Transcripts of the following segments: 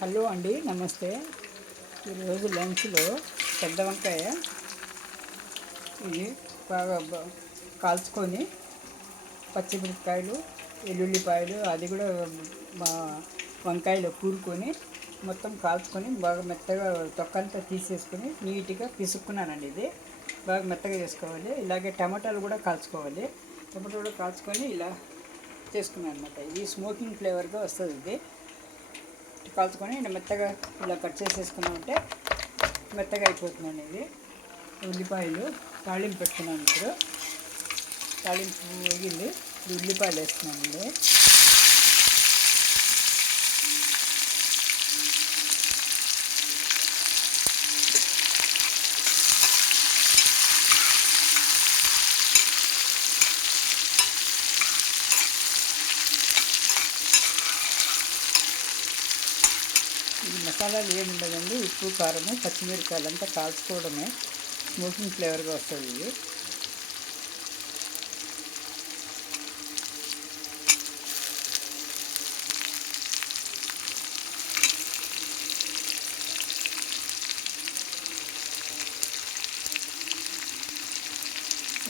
Hello అండి, నమస్తే. ఈరోజు లంచ్లో పెద్ద వంకాయ ఇది బాగా కాల్చుకొని పచ్చిమిరపకాయలు, ఎల్లుల్లిపాయలు అది కూడా మా వంకాయలో కూరుకొని మొత్తం కాల్చుకొని బాగా మెత్తగా తొక్కంతా తీసేసుకొని నీట్గా పిసుక్కున్నానండి. ఇది బాగా మెత్తగా చేసుకోవాలి. ఇలాగే టమాటాలు కూడా కాల్చుకోవాలి. టమాటాలు కూడా కాల్చుకొని ఇలా చేసుకున్నాను అనమాట. ఇది స్మోకింగ్ ఫ్లేవర్గా వస్తుంది. ఇది కాల్చుకొని మెత్తగా ఇలా కట్ చేసేసుకున్నామంటే మెత్తగా అయిపోతుందండి. ఇది ఉల్లిపాయలు తాళింపు పెట్టుకున్నాను. ఇప్పుడు తాళింపు వేగింది. ఇప్పుడు ఉల్లిపాయలు వేస్తున్నానండి. ఈ మసాలాలు ఏమి ఉండదండి. ఉప్పు, కారము, పచ్చిమిరపకాయలు అంతా కాల్చుకోవడమే స్మోకింగ్ ఫ్లేవర్గా వస్తుంది.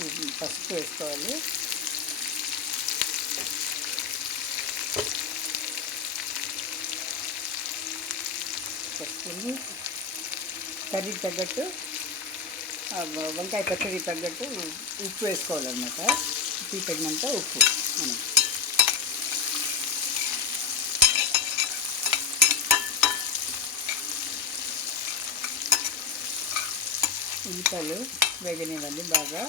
ఇది పసుపు వేసుకోవాలి. పసుపుని కర్రీకి తగ్గట్టు వంకాయ పచ్చడికి తగ్గట్టు ఉప్పు వేసుకోవాలన్నమాట. ఉప్పు తగినంత ఉప్పు మనం ఉల్లిపాయలు వేగనివ్వండి బాగా.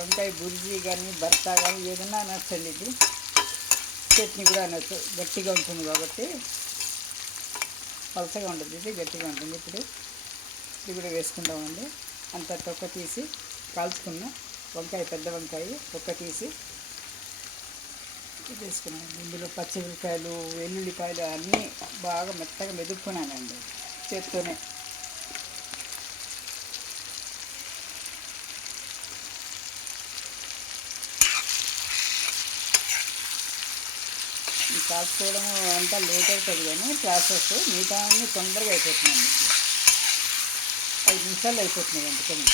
వంకాయ బుర్జీ కానీ భర్త కానీ ఏదైనా అనొచ్చండి. ఇది చట్నీ కూడా అనొచ్చు. గట్టిగా ఉంటుంది కాబట్టి పలసగా ఉండదు, ఇది గట్టిగా ఉంటుంది. ఇప్పుడు ఇది కూడా వేసుకుందామండి. అంత తొక్క తీసి కాల్చుకున్న వంకాయ, పెద్ద వంకాయ తొక్క తీసి వేసుకున్నాను. ఇందులో పచ్చిమిరపకాయలు, వెల్లుల్లిపాయలు అన్నీ బాగా మెత్తగా మెదుపుకున్నానండి చేత్తోనే. కాల్చుకోవడం అంతా లేట్ అవుతుంది కానీ ప్రాసెస్ మిగతా అన్నీ తొందరగా అయిపోతుందండి. 5 నిమిషాలు అయిపోతున్నాయి అందుకని.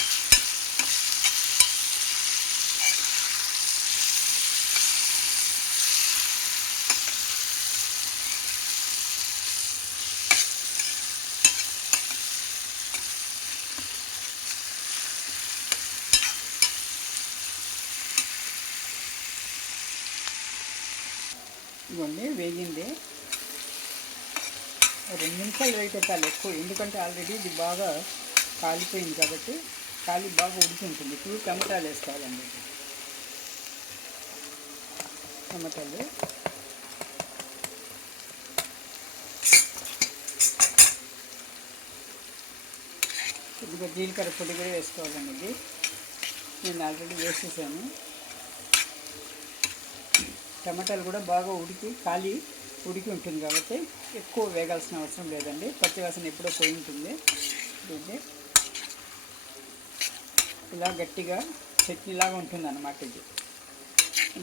ఇవన్నీ వేగింది. 2 నిమిషాలు వేగి పెట్టాలి ఎక్కువ, ఎందుకంటే ఆల్రెడీ ఇది బాగా కాలిపోయింది కాబట్టి బాగా ఉడికి ఉంటుంది. ఇప్పుడు టమాటాలు వేసుకోవాలండి. టమాటాలు కొద్దిగా జీలకర్ర పొడి కూడా వేసుకోవాలండి. ఇది నేను ఆల్రెడీ వేసేసాను. టమాటాలు కూడా బాగా ఉడికి ఉంటుంది కాబట్టి ఎక్కువ వేగాల్సిన అవసరం లేదండి. పచ్చివాసన ఎప్పుడో పోయి ఉంటుంది. ఇది ఇలా గట్టిగా చట్నీలాగా ఉంటుంది అన్నమాట. ఇది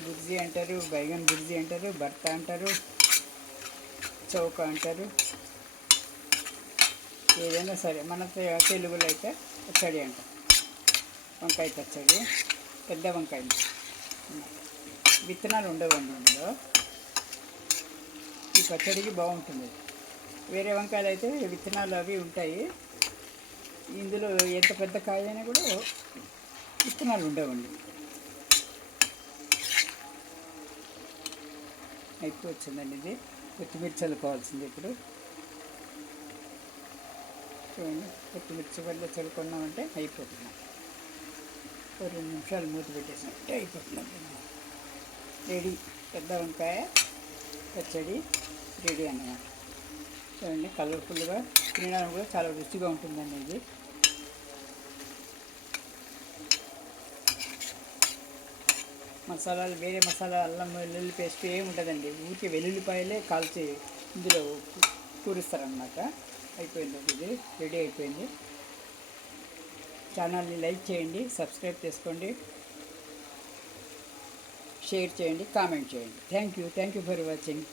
బుర్జీ అంటారు, బైగన్ బుర్జీ అంటారు, భర్త అంటారు, చౌక అంటారు, ఏదైనా సరే. మన తెలుగులో అయితే పచ్చడి అంటారు. వంకాయ పచ్చడి, పెద్ద వంకాయ. విత్తనాలు ఉండవండి ఇందులో. ఈ పచ్చడికి బాగుంటుంది. వేరే వంకాయలు అయితే విత్తనాలు అవి ఉంటాయి. ఇందులో ఎంత పెద్ద కాయ అయినా కూడా విత్తనాలు ఉండవండి. అయిపోవచ్చిందండి. ఇది కొత్తిమీర చల్లుకోవాల్సింది. ఇప్పుడు చూడండి, కొత్తిమిర్చి వల్ల చల్లుకున్నామంటే అయిపోతుంది. 2 నిమిషాలు మూత పెట్టేసినట్టే అయిపోతుందండి. రెడీ, పెద్ద వంకాయ పచ్చడి రెడీ అన్నమాట. చూడండి, కలర్ఫుల్గా తినడానికి కూడా చాలా రుచిగా ఉంటుందండి. ఇది మసాలాలు వేరే మసాలా, అల్లం వెల్లుల్లి పేస్ట్ ఏమి ఉంటుందండి. ఊరికి వెల్లుల్లిపాయలే కాల్చి ఇందులో కూరుస్తారనమాట. అయిపోయింది, ఇది రెడీ అయిపోయింది. ఛానల్ని లైక్ చేయండి, సబ్స్క్రైబ్ చేసుకోండి, షేర్ చేయండి, కామెంట్ చేయండి. Thank you for watching.